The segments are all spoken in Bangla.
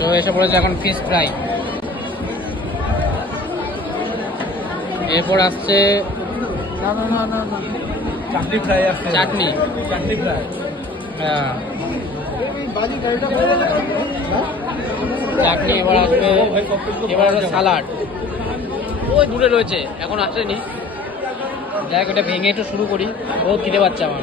তো এসে পড়েছে এখন ফিশ ফ্রাই। এরপর আসছে চাটনি ফ্রাই আছে। চাটনি ফ্রাই। হ্যাঁ চাটনি। এবার আসবে, এবার আসবে সালাড। ওই দূরে রয়েছে, এখন আসেনি। যাই হোক, এটা ভেঙে একটু শুরু করি। বহুত খিদে পাচ্ছে আমার।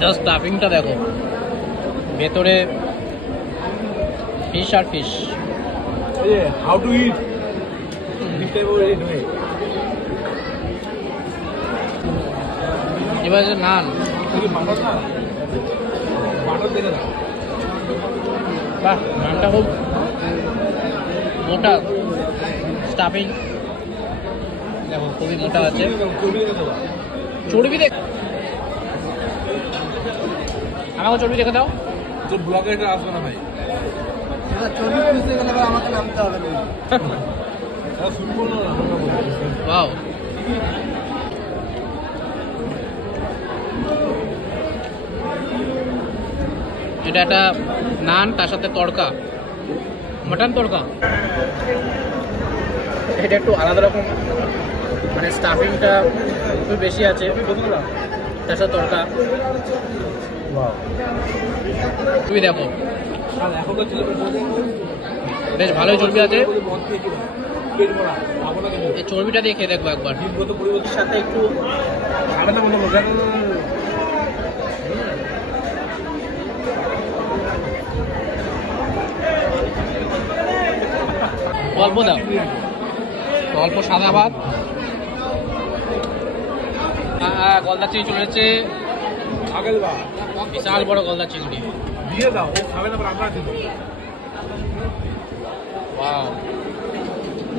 জাস্ট স্টাফিংটা দেখো, ভেতরে ফিশ আর ফিশ। হাউ টু ইট এবার যে নান, বাহ, নানটা খুব মোটা, স্টাফিং দেখো খুবই মোটা আছে। চর্বি দেখ, আমাকে চর্বি দেখে দাও। তোর ব্লগে এটা আসবে না ভাই। চর্বি খুঁজতে গেলে আমাকে নামতে হবে না। শুরু করলো না। ওয়াও, এটা একটা নান, তার সাথে তড়কা, মটন তড়কা। এটা একটু আলাদা রকম, মানে স্টাফিংটা একটু বেশি আছে, তার সাথে তড়কা। তুমি দেখো, বেশ ভালোই চর্বি আছে। এই চর্বিটা দিয়ে খেয়ে দেখবো একবার, সাথে একটু অল্প দাও, অল্প সাদা ভাত। গলদা চিংড়ি চলে এসেছে, বিশাল বড় গলদা চিংড়ি। ওয়াও,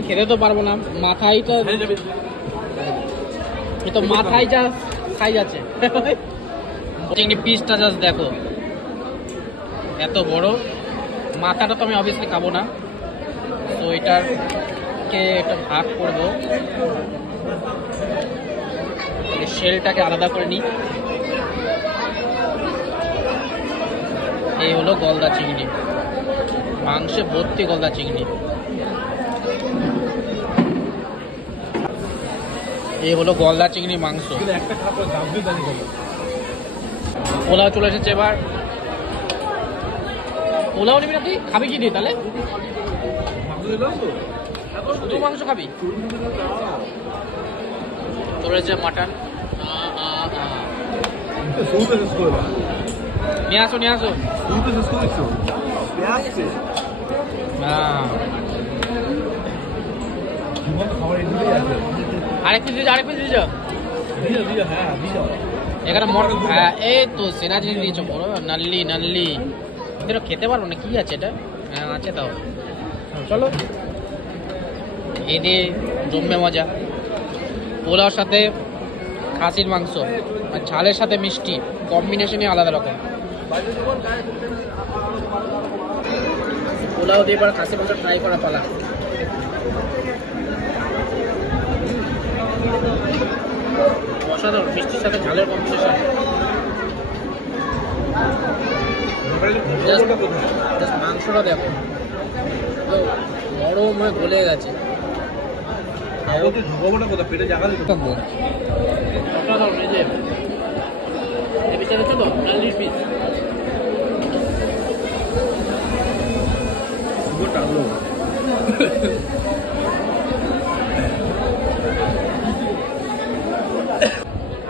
খেতে তো পারবো না, মাথাইটা তো মাথায় যা সাইজ আছে। চিংড়ি পিসটা জাস্ট দেখো, এত বড়। মাথাটা তো আমি অবভিয়াসলি খাবো না, তো এটাকে একটা ভাগ করবো, শেলটাকে আলাদা করে নিই। এই হলো গলদা চিংড়ি, মাংসে ভর্তি গলদা চিংড়ি। এই হলো গলদা চিংড়ি মাংস। পোলাও চলে এসেছে। এবার পোলাও নিবি না তুই? খাবি কি দিয়ে তাহলে? শুধু মাংস খাবি? চলে এসেছে মাটন। নিয়ে আসো, নিয়ে আসো। আরেক পিস দিয়েছো, আরেক পিস দিয়েছো। এখানে এই তো সেরা জিনিস দিয়েছো, বড় নাল্লি নাল্লি। এটা খেতে পারবো না, কি আছে এটা? হ্যাঁ আছে, তাও চলো। এই দিয়ে জমবে মজা। পোলাওর সাথে খাসির মাংস আর ঝালের সাথে মিষ্টি, কম্বিনেশনই আলাদা রকম। পোলাও দিয়ে এবার খাসির মাংস ট্রাই করা পালা। অসাধারণ, মিষ্টির সাথে ঝালের কম্বিনেশন। মাংসটা দেখো, নরম হয়ে গলে গেছে।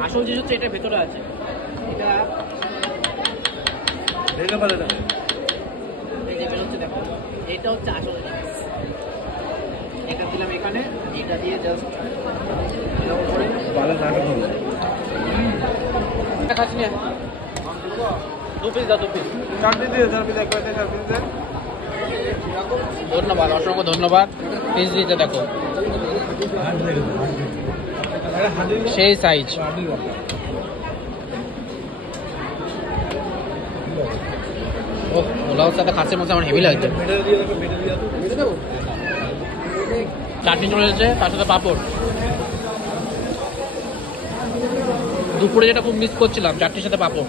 আসল জিনিস হচ্ছে এটা ভেতরে আছে, এটা দেখো, এটা হচ্ছে আসল জিনিস। এটা দিলাম এখানে, এটা দিয়ে জাস্ট খাচ্ছি না। দু পিস দাও, দু পিস। ধন্যবাদ, অসংখ্য ধন্যবাদ। পিস দিতে দেখো, সেই সাইজ। ও পোলাওর সাথে খাসির মাংস আমার হেভি লাগছে। চাটনি চলে এসেছে, তার সাথে পাঁপড়। দুপুরে যেটা খুব মিস করছিলাম, চাটনির সাথে পাঁপড়।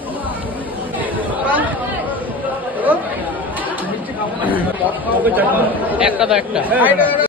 একটা তো একটা